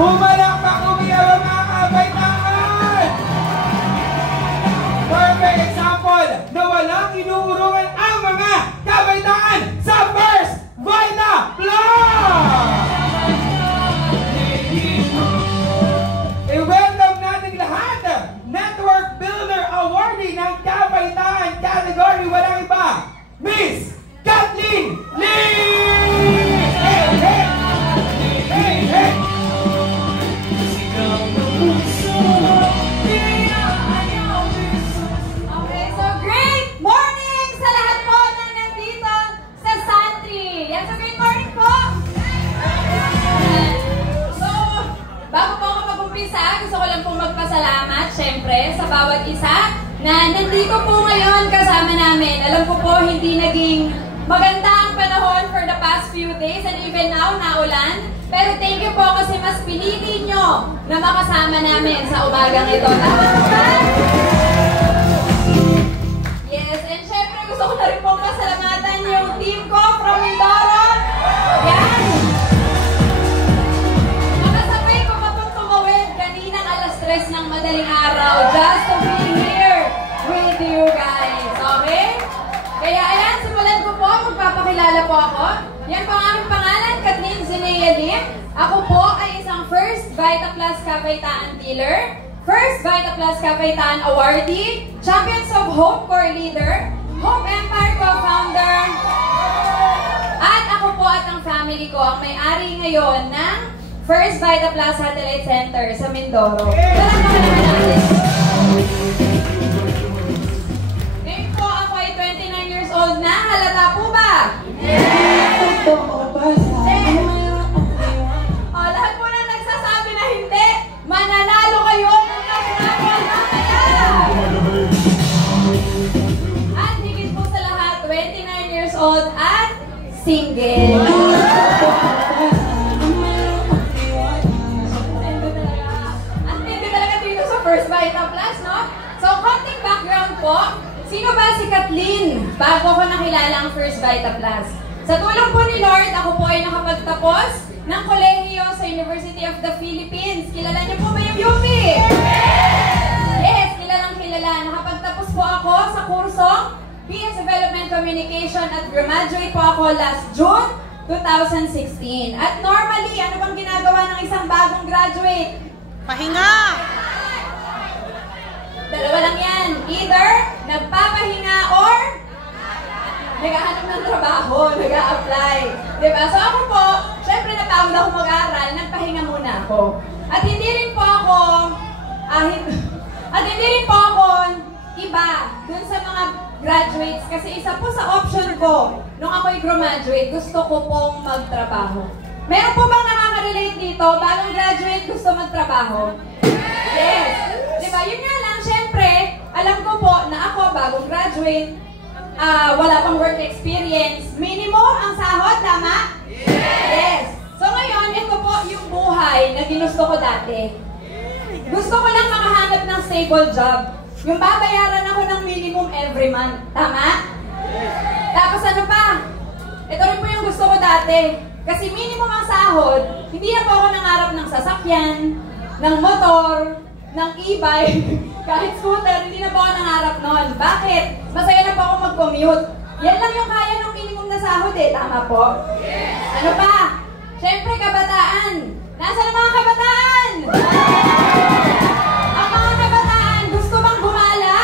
Pumalakpak umiyaw ang mga kabaitaan! Perfect example na walang inuurungan ang mga kabaitaan sa First Vita Plus! I-welcome natin lahat! Network Builder Awardee ng kabaitaan category walang iba, Miss Kathleen Lee! Hey, hey! Hey, hey! Okay, so great morning sa lahat po na nandito sa Santry. Yan, so great morning po! So, bago po ako mag-umpisa, gusto ko lang pong magpasalamat, syempre, sa bawat isa na nandito po ngayon kasama namin. Alam ko po, hindi naging maganda ang panahon for the past few days and even now, naulan. Pero thank you po kasi mas pinili nyo na makasama namin sa umagang ito. Tama ba? Yes, and syempre gusto ko na rin pong pasalamatan yung team ko from Mindoro. Yan! Makasabay ko pa pong tumawid kaninang alas 3 ng madaling araw just to be here with you guys. Okay? Kaya ayan, simulan ko po, magpapakilala po ako. Yan po ang aking pangalan, Kathleen Zinea Lim. Ako po ay isang First Vita Plus Kabaitaan Dealer, First Vita Plus Kabaitaan Awardee, Champions of Hope Core Leader, Hope Empire Co-Founder, at ako po at ang family ko ang may-ari ngayon ng First Vita Plus Satellite Center sa Mindoro. Ngayon po ako ay 29 years old na. Halata po ba? Lahat po na nagsasabi na hindi, mananalo kayo ng national mamaya! At higit po sa lahat, 29 years old at single. At hindi talaga dito sa First Vita Plus, no? So, konting background po. Sino ba si Kathleen bago ko nakilala ang First Vita Plus? Sa tulong po ni Lord, ako po ay nakapagtapos ng kolehiyo sa University of the Philippines. Kilala niyo po ba yung UP? Yes, kilalang kilala. Nakapagtapos po ako sa kursong PS Development Communication at graduate po ako last June 2016. At normally, ano bang ginagawa ng isang bagong graduate? Pahinga! Dalawa lang yan. Either nagpapahinga or naghahanap ng trabaho, nag-a-apply. Diba? So ako po, syempre napagod ako mag-aral, nagpahinga muna ako. At hindi rin po ako, iba dun sa mga graduates. Kasi isa po sa option ko, nung ako'y graduate, gusto ko pong magtrabaho. Meron po bang nakaka-relate dito? Bagong graduate, gusto magtrabaho? Yes! Diba? Yun nga lang, syempre, alam ko po na ako, bagong graduate, wala pang work experience. Minimum ang sahod, tama? Yes! So ngayon, ito po yung buhay na ginusto ko dati. Gusto ko lang makahanap ng stable job. Yung babayaran ako ng minimum every month, tama? Tapos ano pa? Ito rin po yung gusto ko dati. Kasi minimum ang sahod, hindi na po ako nangarap ng sasakyan, ng motor, ng e-bike, kahit scooter, hindi na po ako nangarap noon. Bakit? Masaya na po ako mag-commute. Yan lang yung kaya ng minimum na sahod eh, tama po? Ano pa? Siyempre, kabataan. Nasaan ang mga kabataan? Ang mga kabataan, gusto bang gumala?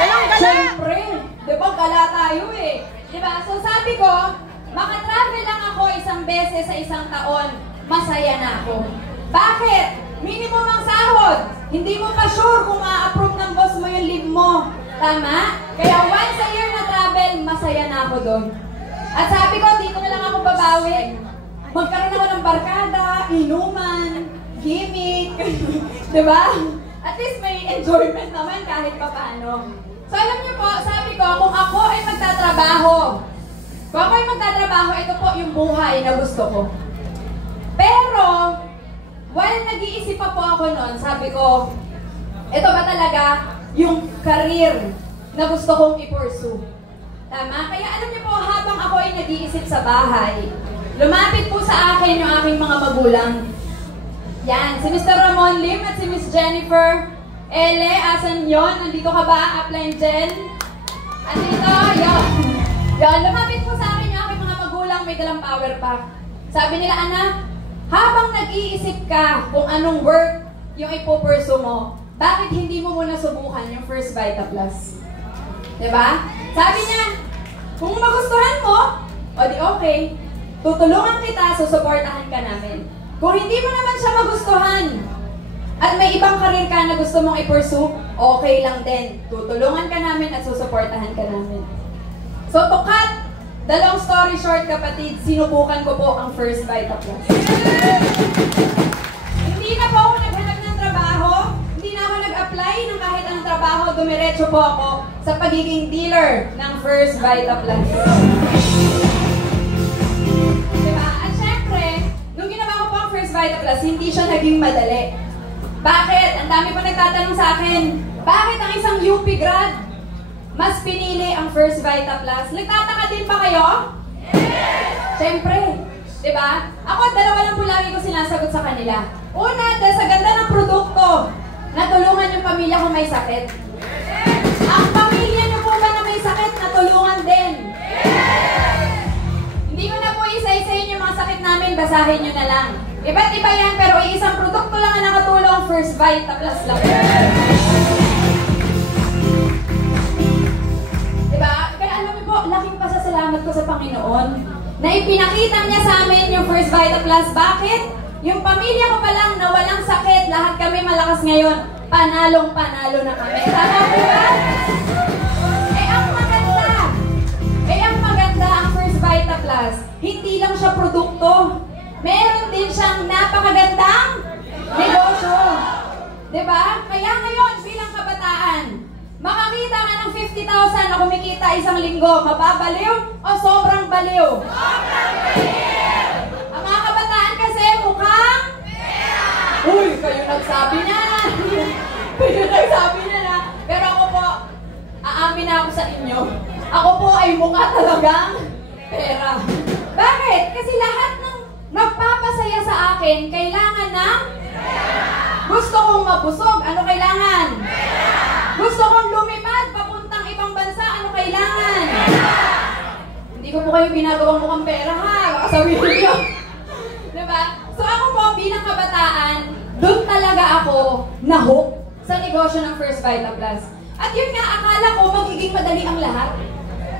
Galong-gala! Siyempre, di ba gala tayo eh. Diba? So sabi ko, makatravel lang ako isang beses sa isang taon, masaya na ako. Bakit? Minimum ang sahod. Hindi mo pa sure kung ma-approve ng boss mo yung leave mo. Tama? Kaya once a year na travel, masaya na ako doon. At sabi ko, dito na lang ako babawi. Magkaroon ako ng barkada, inuman, gimmick. Diba? At least may enjoyment naman kahit pa paano. So alam niyo po, sabi ko, kung ako ay magtatrabaho, ito po yung buhay na gusto ko. Pero, while nag-iisip pa po ako noon, sabi ko, ito ba talaga yung career na gusto kong i-pursue? Tama? Kaya alam niyo po, habang ako ay nag-iisip sa bahay, lumapit po sa akin yung aking mga magulang. Yan, si Mr. Ramon Lim at si Miss Jennifer Ele, asan yon? Nandito ka ba, Upline Jen? Andito, yon. Yon, lumapit po sa akin yung aking mga magulang, may dalang power pack. Sabi nila, anak, habang nag-iisip ka kung anong work yung ipopursu mo, bakit hindi mo muna subukan yung First Vita Plus? Diba? Sabi niya, kung magustuhan mo, o di okay, tutulungan kita, susuportahan ka namin. Kung hindi mo naman siya magustuhan, at may ibang karir ka na gusto mong i-pursue, okay lang din. Tutulungan ka namin at susuportahan ka namin. So to cut the long story short, kapatid, sinubukan ko po ang First Vita Plus. Hindi na po ako naghanap ng trabaho, hindi na ako nag-apply ng kahit anong trabaho, dumiretso po ako sa pagiging dealer ng First Vita Plus. Diba? At syempre, nung ginawa ko po ang First Vita Plus, hindi siya naging madali. Bakit? Ang dami pa nagtatanong sa akin, bakit ang isang UP grad mas pinili ang First Vita Plus? Nagtataka din ba kayo? Yes! Siyempre, diba? Ako, dalawa lang po lagi ko sinasagot sa kanila. Una, dahil sa ganda ng produkto, natulungan yung pamilya ko may sakit. Yes! Ang pamilya niyo po ba na may sakit, natulungan din? Yes! Hindi ko na po isa-isahin yung mga sakit namin, basahin nyo na lang. Iba't iba yan, pero isang produkto lang ang nakatulong, First Vita Plus lang. Diba? Kaya alam mo po, laking pasasalamat ko sa Panginoon na ipinakita niya sa amin yung First Vita Plus. Bakit? Yung pamilya ko pa lang na walang sakit, lahat kami malakas ngayon, panalong-panalo na kami. Tama po ba? ang maganda ang First Vita Plus, hindi lang siya produkto. Meron din siyang napakagandang negosyo. Diba? Kaya ngayon, bilang kabataan, makakita ka ng 50,000 na kumikita isang linggo, mababaliw o sobrang baliw? Sobrang baliw! Ang mga kabataan kasi mukhang... Uy, kayo nagsabi na! Kayo nagsabi na! Pero ako po, aamin na ako sa inyo. Ako po ay mukha talagang pera. Bakit? Kasi lahat ng magpapasaya sa akin, kailangan ng gusto kong mabusog, ano kailangan? Gusto kong lumipad, papuntang ibang bansa, ano kailangan? Hindi ko po kayo ginagawang mukhang pera ha, baka sabihin niyo. Diba? So ako po bilang kabataan, doon talaga ako na-hook sa negosyo ng First Vita Plus. At yun nga, akala ko magiging madali ang lahat.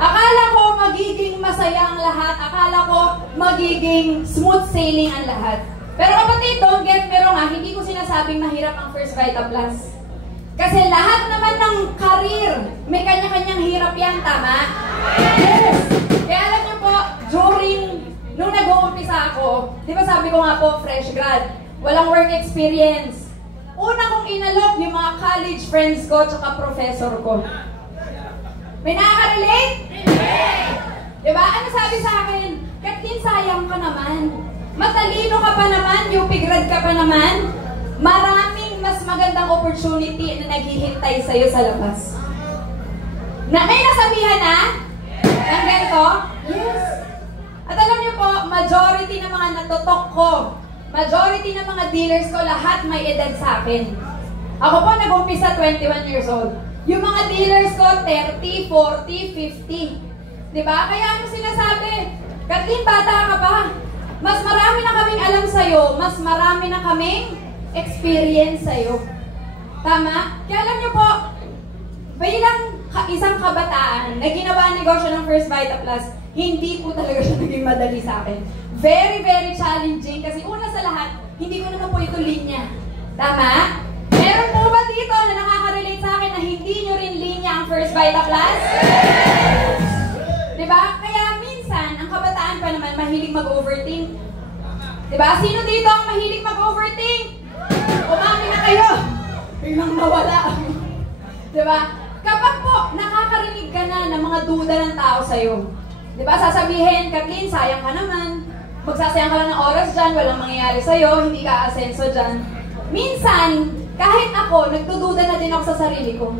Akala ko magiging masaya ang lahat. Akala ko magiging smooth sailing ang lahat. Pero kapatid, don't get me wrong ha, hindi ko sinasabing mahirap ang First Vita Plus. Kasi lahat naman ng career, may kanya-kanyang hirap yan, tama? Yes! Kaya alam niyo po, nung nag-uumpisa ako, di ba sabi ko nga po, fresh grad, walang work experience. Una kong inalok yung mga college friends ko tsaka professor ko. May nakaka-relate? Diba? Ano sabi sa akin? Kathleen, sayang ka naman. Matalino ka pa naman, UP grad ka pa naman. Maraming mas magandang opportunity na naghihintay sa'yo sa labas. Na may nasabihan na? Ang ganito? Yes. At alam niyo po, majority ng mga natutok ko, majority ng mga dealers ko, lahat may edad sa akin. Ako po nag-umpisa 21 years old. Yung mga dealers ko, 30, 40, 50. Diba? Kaya ano sinasabi? Kathleen, bata ka pa. Mas marami na kaming alam sa'yo, mas marami na kaming experience sa'yo. Tama? Kaya alam niyo po, bilang isang kabataan na ginawa negosyo ng First Vita Plus, hindi po talaga siya naging madali sa akin. Very, very challenging kasi una sa lahat, hindi ko naman po ito linya. Tama? Meron po ba dito na nakaka-relate sa akin na hindi nyo rin linya ang First Vita Plus? Diba? Kaya minsan, ang kabataan pa naman mahilig mag-overthink. Diba? Sino dito ang mahilig mag-overthink? Umami na kayo! Biglang nawala. Diba? Kapag po, nakakarinig ka na ng mga duda ng tao sa'yo, diba? Sasabihin, Kathleen, sayang ka naman. Magsasayang ka lang ng oras dyan, walang mangyayari sa'yo, hindi ka asenso dyan. Minsan, kahit ako, nagdududa na din ako sa sarili ko.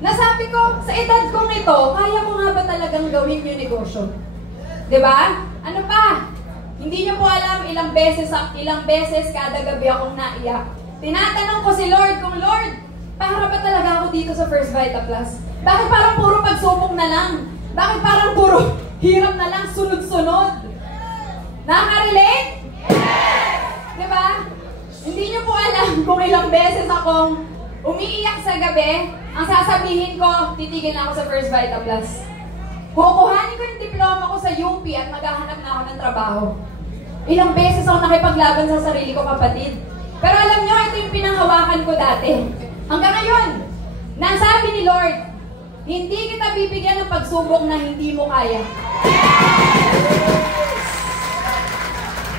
Nasabi ko, sa edad kong ito, kaya ko nga ba talagang gawin yung negosyo? Diba? Ano pa? Hindi niyo po alam ilang beses kada gabi akong naiyak. Tinatanong ko si Lord kung, Lord, para ba talaga ako dito sa First Vita Plus? Bakit parang puro pagsubok na lang? Bakit parang puro hirap na lang, sunod-sunod? Nakaka-relate? Yes! Diba? Hindi niyo po alam kung ilang beses akong umiiyak sa gabi, ang sasabihin ko, titigil na ako sa First Vita Plus. Kukuhanin ko yung diploma ko sa UP at maghahanap na ako ng trabaho. Ilang beses ako nakipaglaban sa sarili ko, kapatid. Pero alam nyo, ito yung pinanghawakan ko dati. Hanggang ngayon, nasabi ni Lord, hindi kita bibigyan ng pagsubok na hindi mo kaya.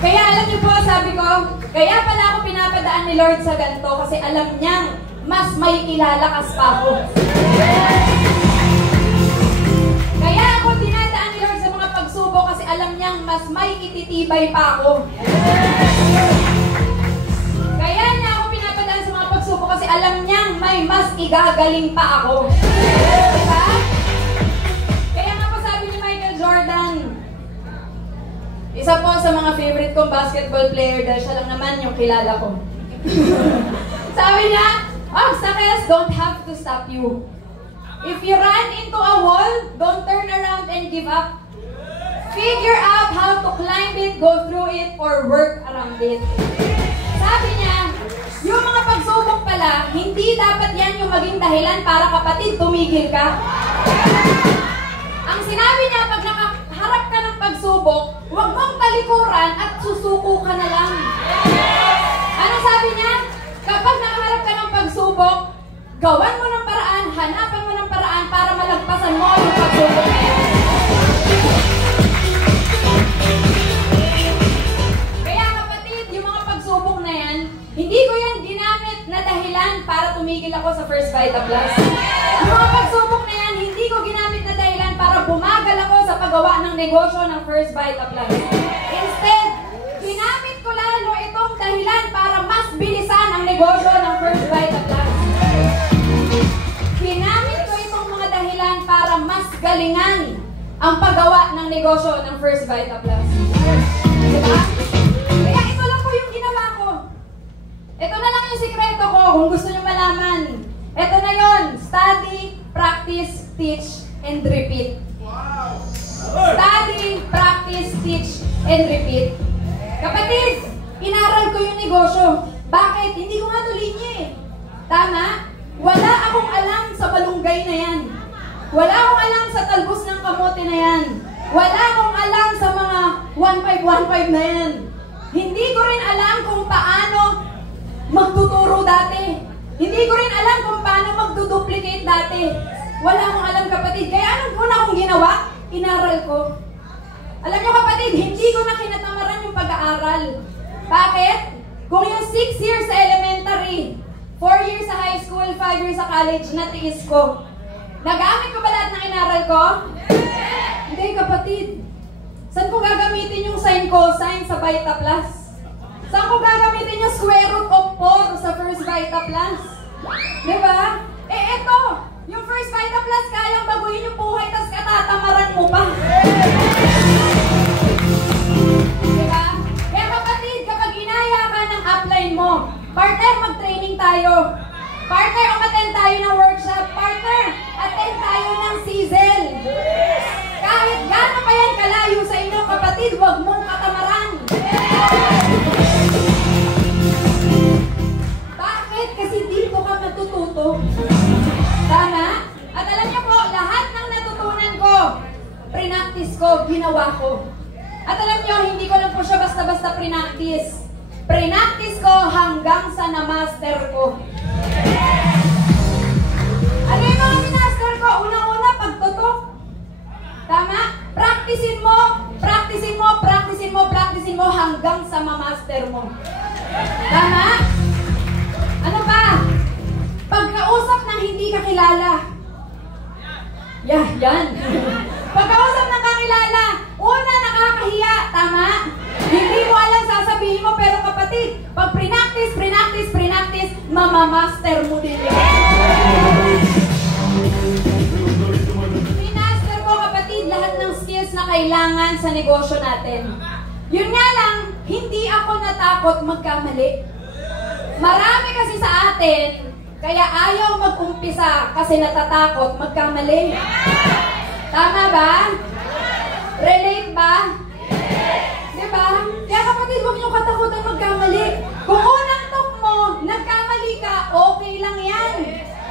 Kaya alam niyo po, sabi ko, kaya pala ako pinapadaan ni Lord sa ganito kasi alam niyang mas may ilalakas pa ako. Kaya ako dinadaan ni Lord sa mga pagsubok kasi alam niyang mas may ititibay pa ako. Kaya niya ako pinapadaan sa mga pagsubok kasi alam niyang may mas igagaling pa ako. Diba? Kaya nga po sabi ni Michael Jordan, isa po sa mga favorite kong basketball player dahil siya lang naman yung kilala ko. Sabi niya, obstacles don't have to stop you. If you run into a wall, don't turn around and give up. Figure out how to climb it, go through it, or work around it. Sabi niya, yung mga pagsubok pala, hindi dapat yan yung maging dahilan para kapatid tumigil ka. Ang sinabi niya, pag nakaharap ka ng pagsubok, huwag mong talikuran at susuko ka na lang. Ano sabi niya? Kapag nakaharap ka ng pagsubok, gawan mo ng paraan, hanapan mo ng paraan para malagpasan mo yung pagsubok na yan. Kaya kapatid, yung mga pagsubok na yan, hindi ko yan ginamit na dahilan para tumigil ako sa First Vita Plus. Yung mga pagsubok na yan, hindi ko ginamit na dahilan para bumagal ako sa paggawa ng negosyo ng First Vita Plus. Instead, ginamit ko lalo itong dahilan para mas bilisan ang negosyo ng First Vita Plus. Ginamit ko itong mga dahilan para mas galingan ang paggawa ng negosyo ng First Vita Plus. Diba? Kaya ito lang po yung ginawa ko. Ito na lang yung sikreto ko kung gusto nyo malaman. Ito na yon: study, practice, teach, and repeat. Study, practice, teach, and repeat. Kapatid, inaral ko yung negosyo. Bakit? Hindi ko nga ito linya eh. Tama? Wala akong alam sa malunggay na yan. Wala akong alam sa talbos ng kamote na yan. Wala akong alam sa mga 1515 na yan. Hindi ko rin alam kung paano magtuturo dati. Hindi ko rin alam kung paano magduduplicate dati. Wala akong alam, kapatid. Kaya anong una kong ginawa? Inaral ko. Alam nyo, kapatid, hindi ko na kinatamaran yung pag-aaral. Bakit? Kung yung 6 years sa elementary, 4 years sa high school, 5 years sa college, natiis ko. Nagamit ko ba lahat ng inaral ko? Hindi, kapatid. Saan ko gagamitin yung sine cosine sa Vita Plus? Saan ko gagamitin yung square root of 4 sa First Vita Plus? Diba? Eh, eto, yung First Vita Plus, kayang baguhin yung buhay, tas katatamaran mo pa. Diba? Kaya kapatid, kapag inaya ka ng upline mo, partner, mag-training tayo. Partner, umattend tayo ng workshop. Partner, attend tayo ng sizzle. Kahit gano'n pa yan kalayo sa inyo, kapatid, huwag mong katamaran. Bakit? Kasi dito ka matututo. Tama? At alam niyo po, lahat ng natutunan ko, prinactice ko, ginawa ko. At alam niyo, hindi ko lang po siya basta-basta prinactice. Prinactice ko hanggang sa na-master ko. Ano yung mga minaster ko? Unang-una, pagtutok. Tama? Practicein mo, practicein mo, practicein mo, practicein mo hanggang sa ma-master mo. Tama? Ano pa? Pagkausap ng hindi kakilala. Yan. Pagkausap ng kakilala, una, nakakahiya. Tama? Hindi mo alam, sasabihin mo, pero kapatid, pag pre-practice, mamamaster mo din yun. Pinaster ko, kapatid, lahat ng skills na kailangan sa negosyo natin. Yun nga lang, hindi ako natakot magkamali. Marami kasi sa atin, kaya ayaw mag-umpisa kasi natatakot magkamali. Tama ba? Relate ba? Diba? Kaya kapatid, huwag niyong katakutan magkamali. Kung unang talk mo, nagkamali ka, okay lang yan.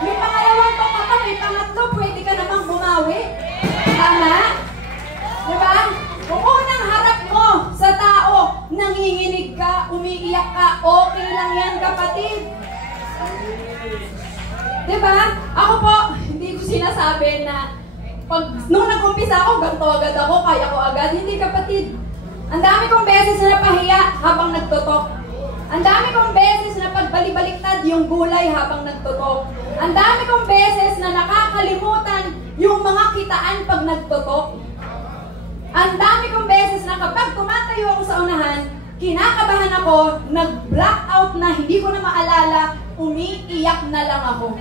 May pangalawang talk ka pa, may pangatlo, pwede ka namang bumawi. Tama? Diba? Kung unang harap mo sa tao, nanginginig ka, umiiyak ka, okay lang yan, kapatid. Diba? Ako po, hindi ko sinasabi na nung nag-umpisa ako, ganito agad ako, kaya ko agad. Hindi, kapatid. Ang dami kong beses na napahiya habang nagtutok. Ang dami kong beses na pagbalik-baliktad yung gulay habang nagtutok. Ang dami kong beses na nakakalimutan yung mga kitaan pag nagtutok. Ang dami kong beses na kapag tumatayo ako sa unahan, kinakabahan ako, nag-blackout na, hindi ko na maalala, umiiyak na lang ako.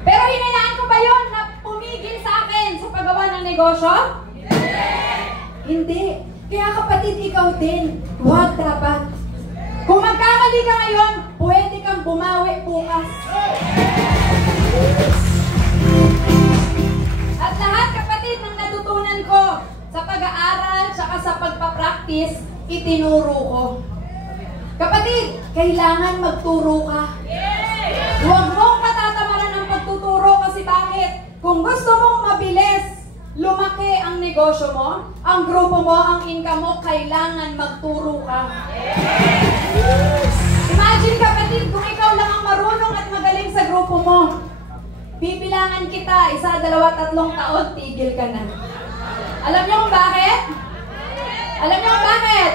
Pero hinayaan ko ba yun na pumigil sa akin sa paggawa ng negosyo? Hindi. Kaya kapatid, ikaw din, huwag dapat. Kung magkamali ka ngayon, pwede kang bumawi bukas. At lahat, kapatid, ng natutunan ko sa pag-aaral tsaka sa pagpapractice, itinuro ko. Kapatid, kailangan magturo ka. Huwag mong katatamaran ang pagtuturo kasi bakit? Kung gusto mong mabilis lumaki ang negosyo mo, ang grupo mo, ang income mo, kailangan magturo ka. Imagine, kapatid, kung ikaw lang ang marunong at magaling sa grupo mo, bibilangan kita, 1, 2, 3 taon, tigil ka na. Alam niyo kung bakit? Alam niyo kung bakit?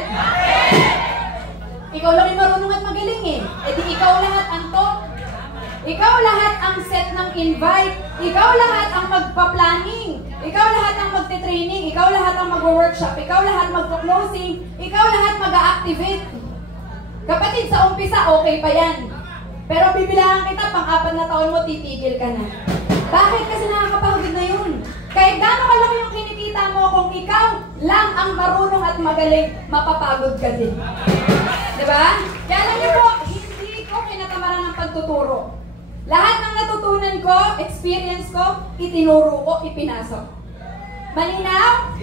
Ikaw lang yung marunong at magaling eh. E di ikaw lahat ang top. Ikaw lahat ang set ng invite. Ikaw lahat ang magpa-planning. Ikaw lahat ang magte-training. Ikaw lahat ang mag-workshop. Ikaw lahat magpa-closing. Ikaw lahat mag-activate. Kapatid, sa umpisa, okay pa yan. Pero bibilangan kita, pang-4 na taon mo, titigil ka na. Bakit? Kasi nakakapagod na yun. Kahit gano'n ka lang yung kinikita mo, kung ikaw lang ang marunong at magaling, mapapagod ka din. Diba? Kaya alam niyo po, hindi ko kinatamaran ng pagtuturo. Lahat ng natutunan ko, experience ko, itinuro ko, ipinasok. Malinaw?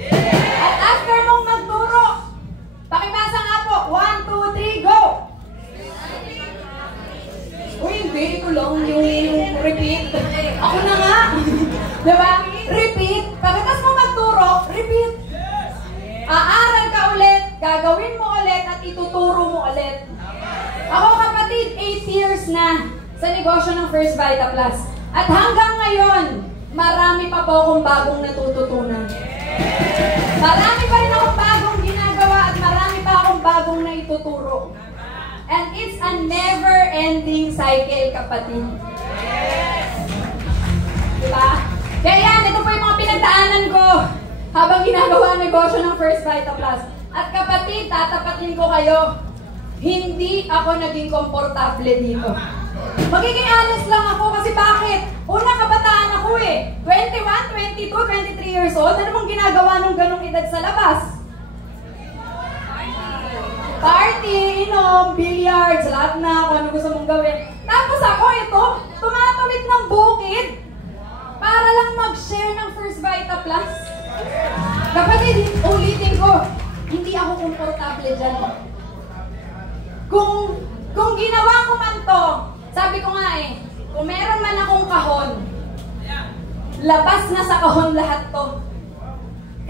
At after mong magturo, pakibasa nga po, 1, 2, 3, go! Uy, hindi, ito lang yung repeat. Ako na nga. Diba? Repeat. Pagkatas mo magturo, repeat. Aaral ka ulit, gagawin mo ulit, at ituturo mo ulit. Ako, kapatid, 8 years na sa negosyo ng First Vita Plus. At hanggang ngayon, marami pa po akong bagong natututunan. Marami pa rin akong bagong ginagawa at marami pa akong bagong naituturo. And it's a never-ending cycle, kapatid. Diba? Kaya yan, ito po yung mga pinagdaanan ko habang ginagawa ang negosyo ng First Vita Plus. At kapatid, tatapatin ko kayo, hindi ako naging komportable dito. Magiging honest lang ako kasi bakit? Una, kabataan ako eh. 21, 22, 23 years old. Ano bang ginagawa nung ganong edad sa labas? Party, inom, billiards, lahat na kung ano gusto mong gawin. Tapos ako ito, tumatawid ng bukid para lang mag-share ng First Vita Plus. Kapatid, ulitin ko, hindi ako komportable dyan. Kung ginawa ko man to, sabi ko nga eh, kung meron man akong kahon, labas na sa kahon lahat to.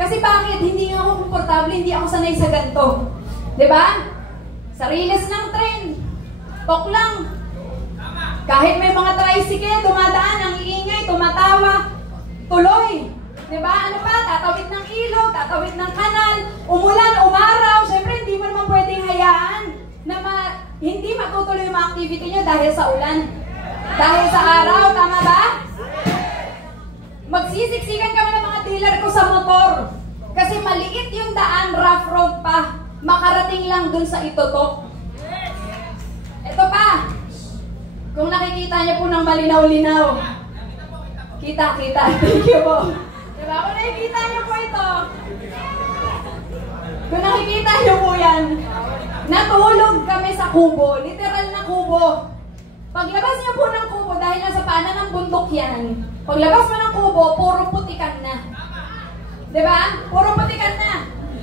Kasi bakit? Hindi nga ako komportable, hindi ako sanay sa ganito. Diba? Sa riles ng train, tok lang. Kahit may mga tricycle, dumadaan, ang iingay, tumatawa, tuloy. Diba? Ano pa? Tatawid ng ilog, tatawid ng kanal, umulan, umaraw. Siyempre, hindi mo naman pwedeng hayaan na hindi matutuloy yung mga activity nyo dahil sa ulan. Dahil sa araw, tama ba? Magsisiksikan kami ng mga dealer ko sa motor. Kasi maliit yung daan, rough road pa. Makarating lang dun sa itotok. Ito pa. Kung nakikita niyo po ng malinaw-linaw. Kita. Thank you po. Diba? Kung nakikita niyo po ito. Kung nakikita niyo po yan. Natulog kami sa kubo, literal na kubo. Paglabas niyo po ng kubo, dahil nasa paanan ng bundok yan, paglabas mo ng kubo, puro putikan na. Diba? Puro putikan na.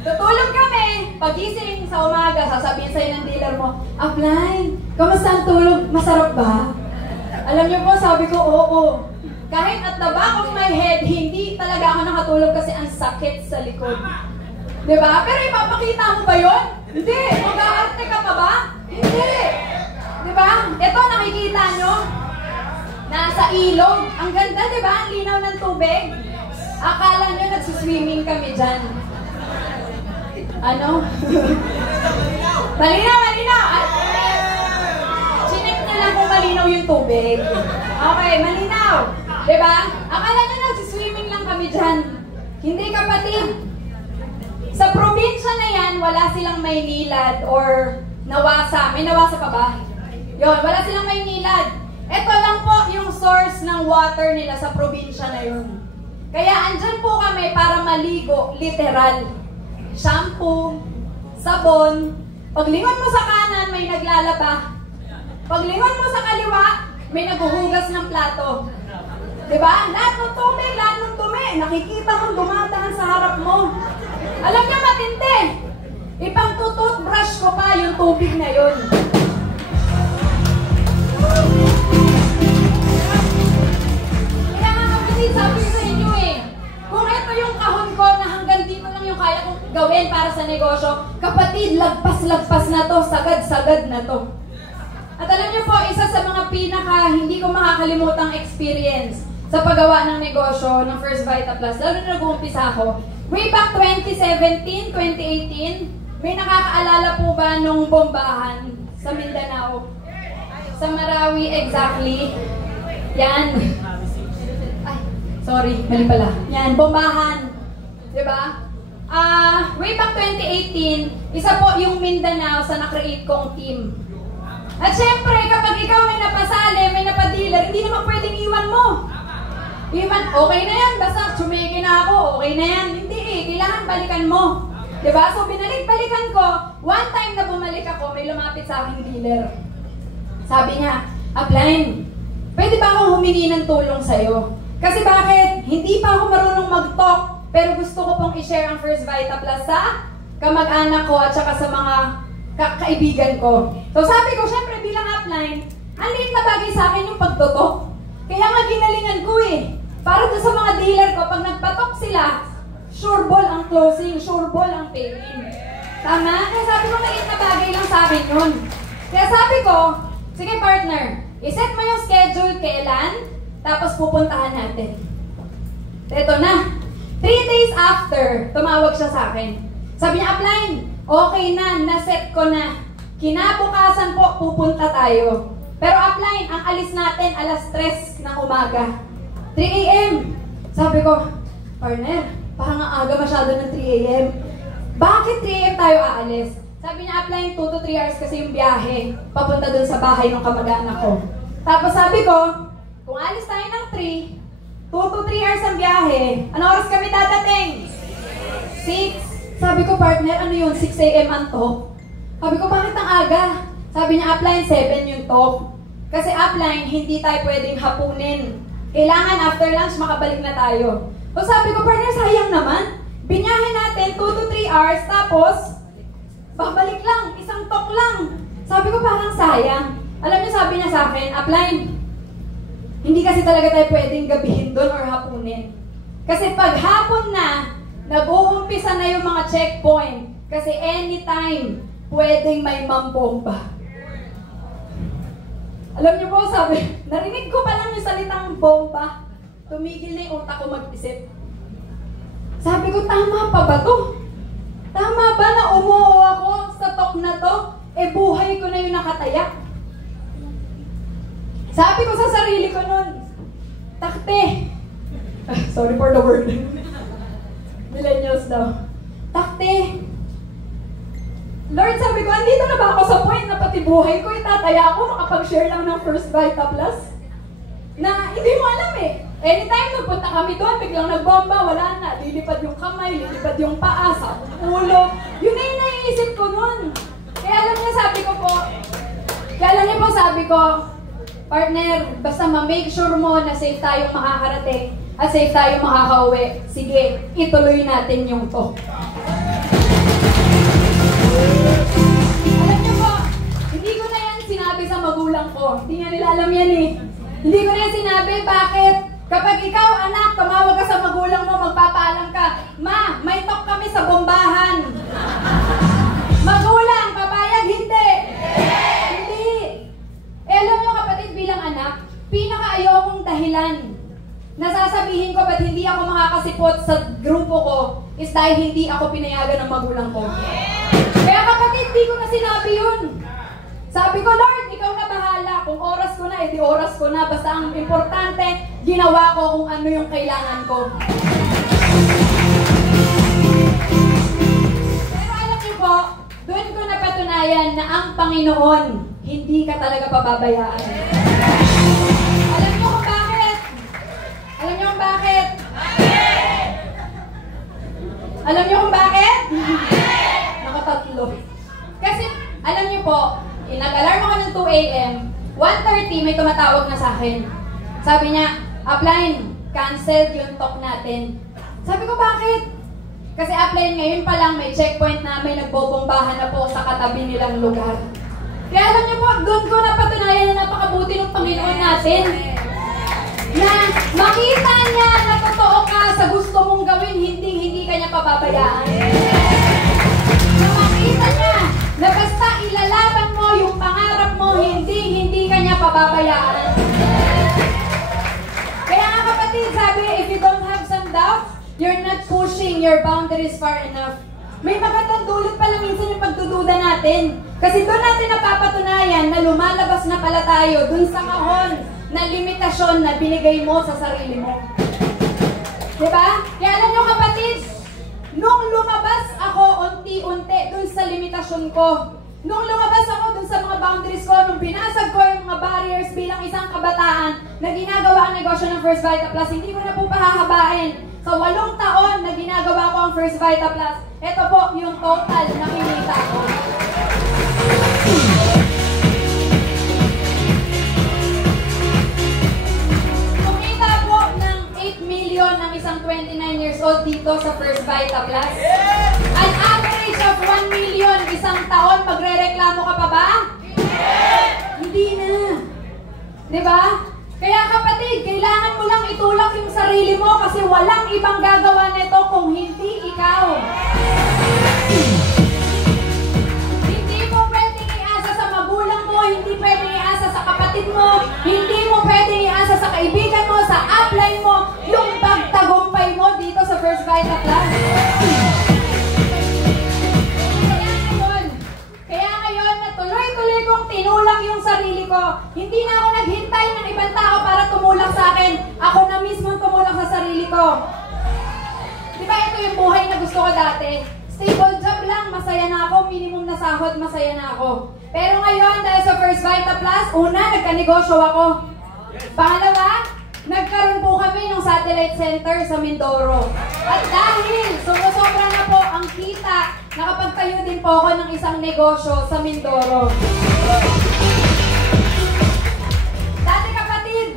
Tutulog kami, pagising sa umaga, sasabihin sa'yo ng dealer mo, Upline, kamusta ang tulog? Masarap ba? Alam niyo po, sabi ko, oo. Kahit at the back of my head, hindi talaga ako nakatulog kasi ang sakit sa likod. Diba? Pero ipapakita mo ba yun? Hindi. Mag-aarte ka pa ba? Hindi. Diba? Ito, nakikita nyo? Nasa ilog. Ang ganda, diba? Ang linaw ng tubig. Akala nyo nagsuswimming kami dyan. Ano? Malinaw, malinaw! Chinek nyo lang kung malinaw yung tubig. Okay, malinaw. Diba? Akala nyo nagsiswimming lang kami dyan. Hindi, kapatid. Sa probinsya na yan, wala silang Maynilad or Nawasa. May Nawasa pa ba? Yun, wala silang Maynilad. Ito lang po yung source ng water nila sa probinsya na yun. Kaya andyan po kami para maligo, literal. Shampoo, sabon. Paglingon mo sa kanan, may naglalaba. Paglingon mo sa kaliwa, may naghuhugas ng plato. Diba? Lahat ng tubig, lahat ng dumi. Nakikita mong dumadaan sa harap mo. Alam niyo, matindi. Ipang toothbrush ko pa yung tubig na yun. Kaya nga kapatid, sabi ko sa inyo kung ito yung kahon ko na hanggang dito lang yung kaya kong gawin para sa negosyo, kapatid, lagpas-lagpas na to, sagad-sagad na to. At alam niyo po, isa sa mga hindi ko makakalimutang experience sa paggawa ng negosyo ng First Vita Plus, lalo na nag-uumpisa ako. Way back 2017, 2018, may nakakaalala po ba nung bombahan sa Mindanao? Sa Marawi, exactly. Yan. Ay, sorry, mali pala. Yan, bombahan. Diba? Way back 2018, isa po yung Mindanao sa na-create kong team. At syempre, kapag ikaw may napasali, may napadealer, hindi naman pwedeng iwan mo. Iwan, okay na yan, basta sumigi na ako, okay na yan. Hindi kailangan balikan mo. Diba? So, binalik-balikan ko. One time na bumalik ako, may lumapit sa aking dealer. Sabi niya, Upline, pwede ba akong humingi ng tulong sa'yo? Kasi bakit? Hindi pa ako marunong mag-talk, pero gusto ko pong i-share ang First Vita Plus sa kamag-anak ko at saka sa mga kaibigan ko. So sabi ko, syempre bilang upline, ang liit na bagay sa akin yung pagtotok. Kaya nga ginalingan ko Para doon sa mga dealer ko, pag nagpatok sila, sure ball ang closing, sure ball ang payment. Tama? Kaya sabi ko, maliit na bagay lang sa akin yun. Kaya sabi ko, sige partner, iset mo yung schedule kailan, tapos pupuntahan natin. Ito na. 3 days after, tumawag siya sa akin. Sabi niya, Upline, okay na, naset ko na. Kinabukasan po, pupunta tayo. Pero Upline, ang alis natin alas 3 ng umaga. 3 a.m. Sabi ko, partner, parang ang aga masyado ng 3 a.m. Bakit 3 a.m. tayo aalis? Sabi niya, Upline, 2 to 3 hours kasi yung biyahe. Papunta dun sa bahay ng kamag-anak ko. Tapos sabi ko, kung alis tayo ng 3, 2 to 3 hours ang biyahe, ano oras kami dadating? 6. Sabi ko, partner, ano yun? 6 a.m. ang talk. Sabi ko, bakit ang aga? Sabi niya, Upline, 7 yung talk. Kasi Upline, hindi tayo pwedeng hapunin. Kailangan after lunch, makabalik na tayo. So sabi ko, partner, sayang naman. Binyahe natin 2 to 3 hours, tapos, babalik lang, isang talk lang. Sabi ko, parang sayang. Alam niyo, sabi niya sa akin, Upline, hindi kasi talaga tayo pwedeng gabihin doon or hapunin. Kasi pag hapon na, nag-uumpisa na yung mga checkpoint. Kasi anytime, pwedeng may mambomba. Alam niyo po, sabi, narinig ko pa lang yung salitang bomba. Tumigil na yung utak ko mag-isip. Sabi ko, tama pa ba to? Tama ba na umuo ako sa talk na to? Buhay ko na yung nakatayak. Sabi ko sa sarili ko nun, takte. Sorry for the word. Millennials daw. Takte. Lord, sabi ko, andito na ba ako sa point na pati buhay ko, itataya ako, makapag-share lang ng First Vita Plus? Na hindi mo alam Anytime nagpunta kami doon, biglang nagbomba, wala na. Lilipad yung kamay, lilipad yung paa, sa ulo. Yun na iniisip ko nun. Kaya alam niyo, sabi ko, partner, basta ma-make sure mo na safe tayong makakarating at safe tayong makakauwi. Sige, ituloy natin yung to. Alam niyo po, hindi ko na yan sinabi sa magulang ko. Hindi nga nila alam yan eh. Hindi ko na yan sinabi, bakit? Kapag ikaw, anak, tumawag ka sa magulang mo, magpapaalam ka, Ma, may talk kami sa bombahan. Magulang, papayag, hindi. Hindi. Eh, alam niyo kapatid, bilang anak, pinaka-ayokong dahilan na sasabihin ko ba't hindi ako makakasipot sa grupo ko is dahil hindi ako pinayagan ng magulang ko. Kaya kapatid, di ko na sinabi yun. Sabi ko, Lord, ikaw na bahala. Kung oras ko na, edi oras ko na. Basta ang importante, ginawa ko kung ano yung kailangan ko. Pero alam niyo po, doon ko napatunayan na ang Panginoon, hindi ka talaga pababayaan. Alam niyo kung bakit? Alam niyo kung bakit? Alam niyo kung bakit? Nakatatlo. Kasi, alam niyo po, nag-alarm ako ng 2 a.m., 1:30 may tumatawag na sa akin. Sabi niya, upline, cancel yung talk natin. Sabi ko, bakit? Kasi upline ngayon pa lang may checkpoint na may nagbobombahan na po sa katabi nilang lugar. Kaya alam niyo po, doon ko napatunayan na napakabuti ng Panginoon natin. Na makita niya na totoo ka sa gusto mong gawin, hindi ka niya pababayaan. Na makita niya na basta ilalaban mo yung pangarap mo, hindi ka niya pababayaan. Kaya nga kapatid, sabi, if you don't have some doubts, you're not pushing your boundaries far enough. May magandang dulot pala minsan yung pagdududa natin. Kasi doon natin napapatunayan na lumalabas na pala tayo dun sa kahon na limitasyon na binigay mo sa sarili mo. Diba? Kaya alam nyo kapatid, nung lumabas ako unti-unti dun sa limitasyon ko, nung lumabas ako dun sa mga boundaries ko, nung binasag ko yung mga barriers bilang isang kabataan na ginagawa ang negosyo ng First Vita Plus, hindi ko na po pahahabain. Sa 8 taon na ginagawa ko ang First Vita Plus, ito po yung total na kinita ko. Kumita po ng 8 million ng isang 29 years old dito sa First Vita Plus. An average of 1 million isang taon, magre-reklamo ka pa ba? Hindi na. Diba? Kaya kapatid, kailangan mo lang itulak yung sarili mo kasi walang ibang gagawa nito kung hindi ikaw. Hindi mo pwedeng iasa sa magulang mo, hindi pwedeng iasa sa kapatid mo, hindi mo pwedeng iasa sa kaibigan mo, sa upline mo, yung pagtagumpay mo dito sa First Vita Plus. Tuloy-tuloy kong tinulak yung sarili ko. Hindi na ako naghintay ng ibang tao para tumulak sa akin. Ako na mismo tumulak sa sarili ko. Diba ito yung buhay na gusto ko dati? Stable job lang, masaya na ako. Minimum na sahod, masaya na ako. Pero ngayon, dahil sa First Vita Plus, una, nagkanegosyo ako. Pangalawa, nagkaroon po kami ng satellite center sa Mindoro. At dahil sumusobra na po ang kita, nakapagtayo din po ako ng isang negosyo sa Mindoro. Dati kapatid,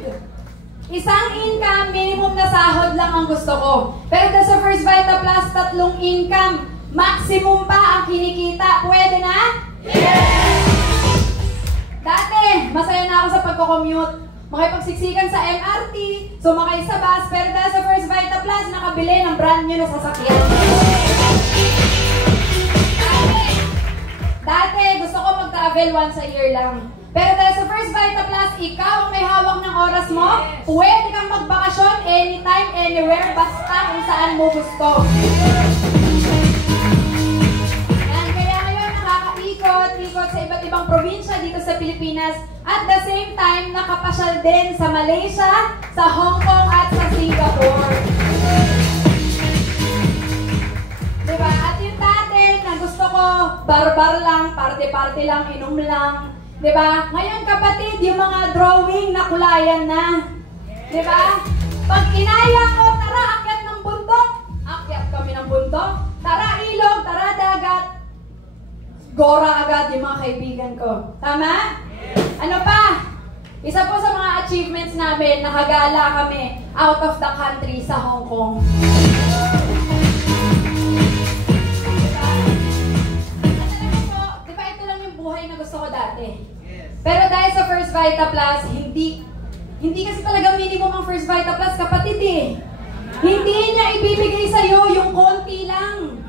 isang income, minimum na sahod lang ang gusto ko. Pero dahil sa First Vita Plus, 3 income, maximum pa ang kinikita. Pwede na? Yes! Dati, masaya na ako sa pagko-commute. Makipagsiksikan sa MRT, sumakay sa bus, pero dahil sa First Vita Plus, nakabili ng brand new na sasakyan. Dati, gusto ko mag-travel once a year lang. Pero dahil sa First Vita Plus, ikaw ang may hawak ng oras mo, pwede kang magbakasyon anytime, anywhere, basta kung saan mo gusto. Yan, kaya ngayon nakakaikot sa iba't ibang probinsya dito sa Pilipinas. At the same time, nakapasyal din sa Malaysia, sa Hong Kong at sa Singapore. Diba? At yung dati na gusto ko, barbar lang, party-party lang, inom lang. Diba? Ngayon kapatid, yung mga drawing na kulayan na. Diba? Pag inaya ko, tara, akyat ng bundok. Akyat kami ng bundok. Tara ilog, tara dagat. gora agad yung mga kaibigan ko. Tama? Ano pa? Isa po sa mga achievements namin, nakagala kami out of the country sa Hong Kong. Diba ito lang yung buhay na gusto ko dati? Pero dahil sa First Vita Plus, hindi kasi talaga minimum ang First Vita Plus, kapatid eh. Hindi niya ibibigay sa'yo yung konti lang.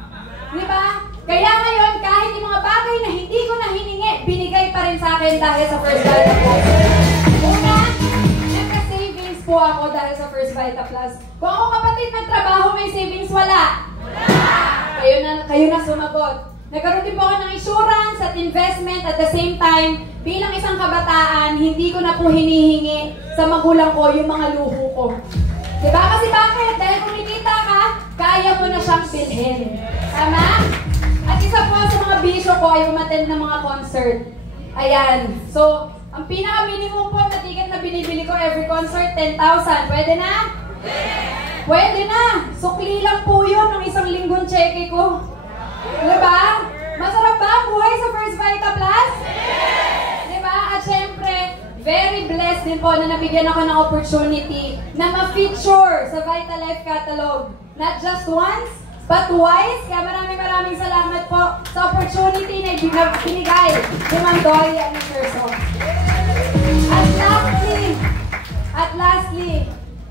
Di ba? Kaya ngayon, kahit yung mga bagay na hindi ko na hiningi, binigay pa rin sa akin dahil sa First Vita Plus. Una, nagka-savings po ako dahil sa First Vita Plus. Kung ako kapatid nagtrabaho, may savings, wala. Kayo na sumagot. Nagkaroon din po ako ng insurance at investment at the same time, bilang isang kabataan, hindi ko na po hinihingi sa magulang ko yung mga luho ko. Diba? Kasi bakit? Dahil kung kumikita ka, kaya mo na siyang bilhin. Tama? At isa po sa mga bisyo ko ay umattend ng mga concert. Ayan. So, ang pinaka-minimum po na ticket na binibili ko every concert, 10,000. Pwede na? Pwede na. Sukli lang po yun ng isang linggong cheque ko. Diba? Masarap ba ang buhay sa First Vita Plus? Diba? At syempre, very blessed din po na nabigyan ako ng opportunity na ma-feature sa VitaLife catalog. Not just once, but twice. Kaya maraming salamat po sa opportunity na binigay ni Ma'am Doy at ni Sir Sok. At lastly,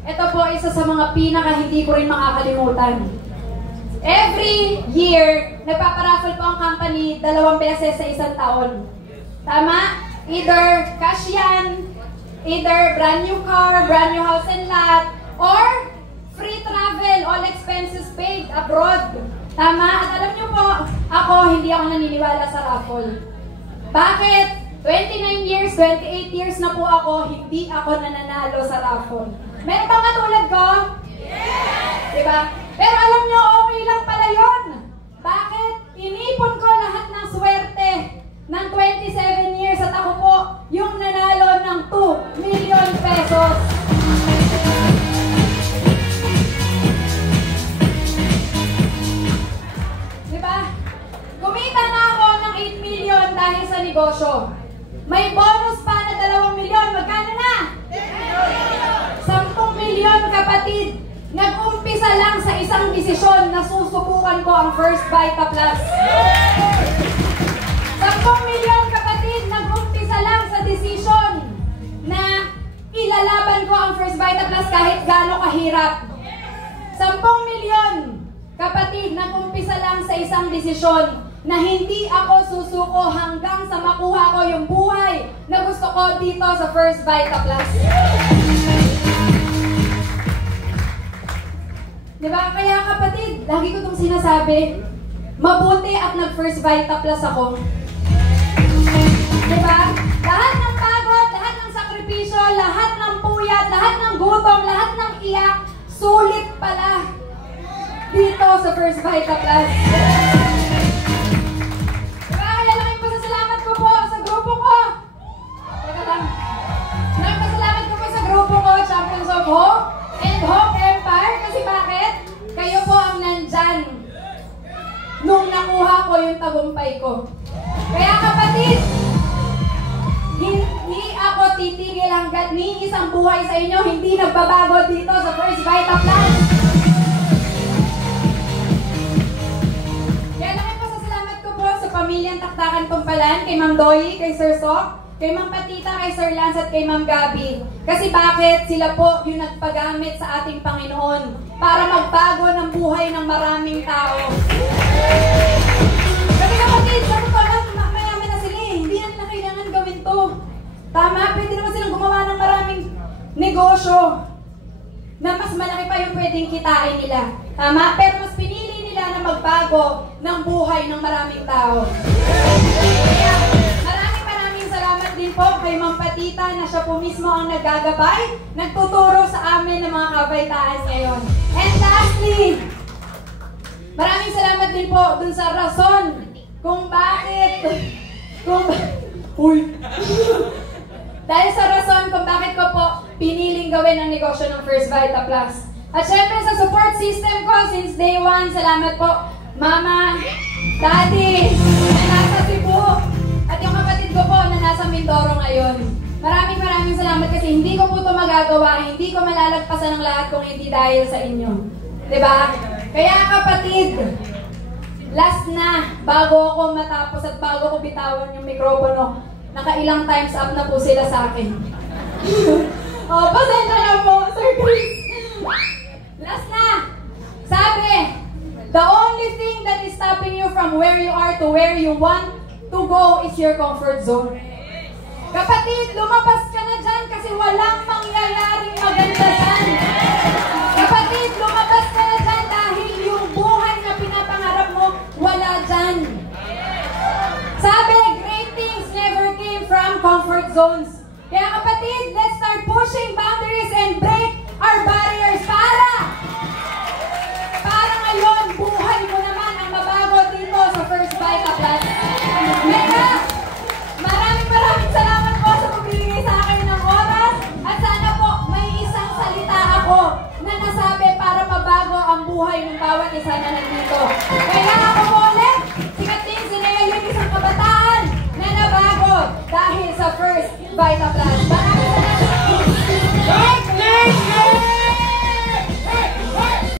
ito po isa sa mga pinaka hindi ko rin makakalimutan. Every year, nagpaparaffle po ang company 2 beses sa isang taon. Tama? Either cash yan, either brand new car, brand new house and lot, or free travel, all expenses paid abroad. Tama? At alam nyo po, hindi ako naniniwala sa raffle. Bakit? 29 years, 28 years na po ako, hindi ako nananalo sa raffle. Meron bang katulad ko? Yes! Diba? Pero alam nyo, okay lang pala yun. Bakit? Inipon ko lahat ng swerte ng 27 years at ako po yung nanalo ng 2 million pesos. Diba? Kumita na ako ng 8 million dahil sa negosyo. May bonus pa na 2 million. Magkano na? 10 million, kapatid. Nag-umpisa lang sa isang desisyon na susubukan ko ang First Vita Plus. 10 million, kapatid, nag-umpisa lang sa desisyon na ilalaban ko ang First Vita Plus kahit gaano kahirap. 10 million, kapatid, nag-umpisa lang sa isang desisyon na hindi ako susuko hanggang sa makuha ko yung buhay na gusto ko dito sa First Vita Plus. Diba? Kaya kapatid, lagi ko itong sinasabi, mabuti at nag-First Vita Plus ako. Diba? Lahat ng pagod, lahat ng sakripisyo, lahat ng puyat, lahat ng gutom, lahat ng iyak, sulit pala dito sa First Vita Plus. Diba? Kaya lang yung pasasalamat ko po sa grupo ko. Teka lang. Nagpasalamat ko po sa grupo ko, Champions of Hope and Hope Empire. Kasi bakit? Kayo po ang nandyan nung nakuha ko yung tagumpay ko. Kaya kapatid, hindi ako titigil hanggat ni isang buhay sa inyo hindi nagbabago dito sa First Vita Plus. Kaya lang pasasalamat ko po sa pamilyang Taktakan Tumpalan, kay Ma'am Doy, kay Sir Sok, kay Ma'am Patita, kay Sir Lance at kay Ma'am Gabi. Kasi bakit? Sila po yung nagpagamit sa ating Panginoon para magbago ng buhay ng maraming tao. Kasi kapatid, sa totoo lang, mayaman na sila eh. Hindi na nila kailangan gawin to. Tama? Pwede naman silang gumawa ng maraming negosyo na mas malaki pa yung pwedeng kitain nila. Tama? Pero mas pinili nila na magbago ng buhay ng maraming tao. Kaya, maraming salamat din po kay Ma'am Patita na siya po mismo ang naggagabay, nagtuturo sa amin ng mga kabaitaan ngayon. And lastly, maraming salamat din po dun sa rason kung bakit, dahil sa rason kung bakit ko po piniling gawin ang negosyo ng First Vita Plus. At syempre sa support system ko since day one, salamat po Mama, Daddy, na nasa Cebu magagawa, hindi ko malalagpasan ang lahat kung hindi dahil sa inyo. Diba? Kaya kapatid, last na, bago ako matapos at bago ko bitawan yung mikropono, nakailang times up na po sila sa akin. Oh, pasensya na po, Sir Chris. Last na, sabi, the only thing that is stopping you from where you are to where you want to go is your comfort zone. Kapatid, lumabas ka na dyan kasi walang mangyayaring maganda dyan. Kapatid, lumabas ka na dyan dahil yung buhay na pinapangarap mo, wala dyan. Sabi, great things never came from comfort zones. Kaya kapatid, let's start pushing boundaries and break our barriers para ngayon, buhay mo naman ang mabago dito sa First Vita Plus. Mega! Maraming salamat po sa pagbibigay sa akin ng oras at sana po may isang salita ako na nasabi para mabago ang buhay ng bawat isa na nandito. Kaya ako po ulit, si Kating Sineo, yung isang kabataan na nabago dahil sa First Vita Plus.